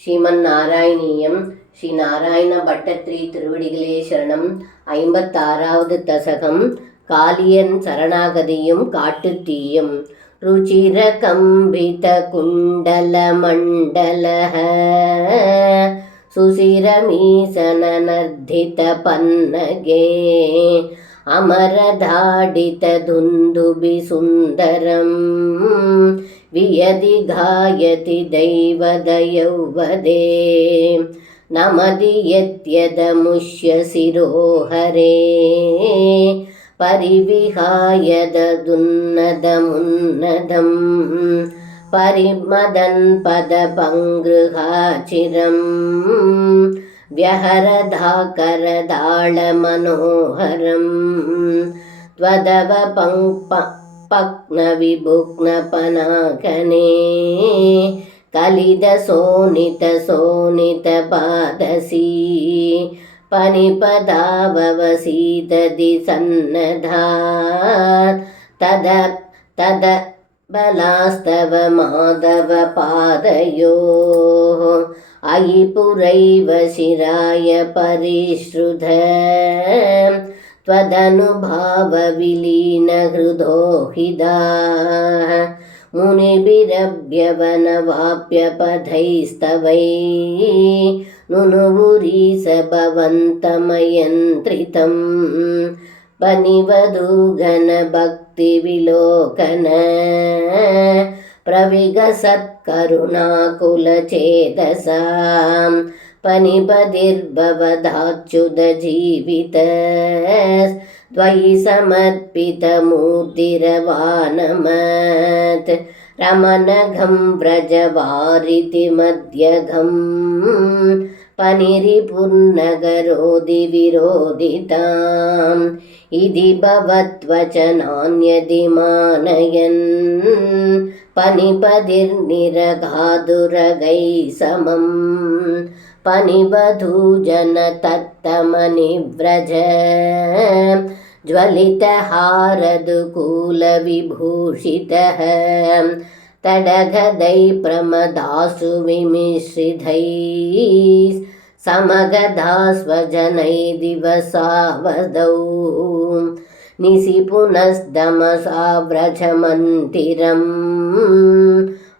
ஸ்ரீமன்னாராயணீயம் ஸ்ரீ நாராயண பட்டத்ரி திருவடிகளே சரணம். 56வது தசகம். காளியன் சரணாகதியும் காட்டுத்தீயும். ருச்சிர கம்பித குண்டல மண்டலஹ சுசிரமீசன நர்தித பன்னகே அமரதாடித துந்துபி சுந்தரம் வியதி காயதி दैवदयौवदे नमदि यद्यदमुष्य शिरोहरे परिविहायदुन्नदमुन्नदं परिमदन् पदपङ्गृहाचिरं व्यहरधाकरदाळमनोहरं त्वदवपङ्क्पक्नविभुग्नपनाकने कलिदसोनितसोनितपादसी पनिपदाववसीदधि सन्नधात् तद बलास्तव माधव पादयोः अयि पुरैव शिराय परिश्रुध त्वदनुभावविलीनहृदोहिदाः मुनिभिरभ्यवनवाप्यपथैस्तवै नुनुवुरीस भवन्तमयन्त्रितं पनिवधूघनभक्तिविलोकन प्रविगसत्करुणाकुलचेतसां पनिपतिर्भवदाच्युतजीवितस्त्वयि समर्पितमूर्तिरवानमत् रमणघं व्रजवारिति मध्यघं पनिरिपुर्नगरोदिविरोधिताम् इति भवद्वचनान्यदि मानयन् पनिपतिर्निरघादुरगै समं पनिवधूजनतत्तमनिव्रज ज्वलितहारदुकूलविभूषितः तडगदै प्रमदासु विमिश्रितैः समगधा स्वजनै दिवसावधौ निशिपुनस्तमसा व्रजमन्दिरं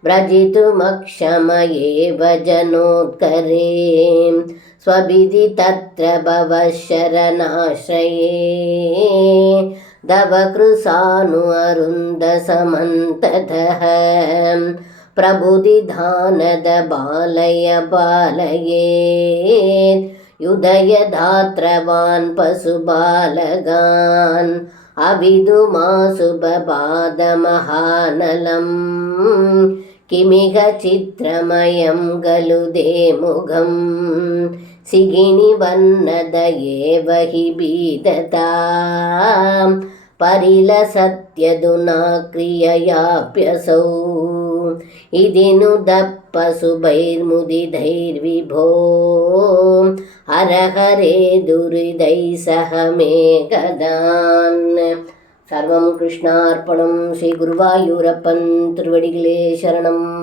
व्रजितुमक्षमयेव जनोत्करे स्वविधि तत्र भवः शरणाश्रये दवकृसानु अरुन्दसमन्ततः प्रबुधिधानद बालय बालयेत् युधयधात्रवान् पशुबालगान् अविदुमासुबबाधमहानलं किमिह चित्रमयं खलु देमुखं सिगिनिवन्नद एव हि बीदतां परिलसत्यधुना क्रिययाप्यसौ इति नुदप्पशुभैर्मुदितैर्विभो हरहरे दुरिदै सह मे गदान्. सर्वं कृष्णार्पणं. श्री गुरुवायूरप्पन् तिरुवडिगले शरणम्.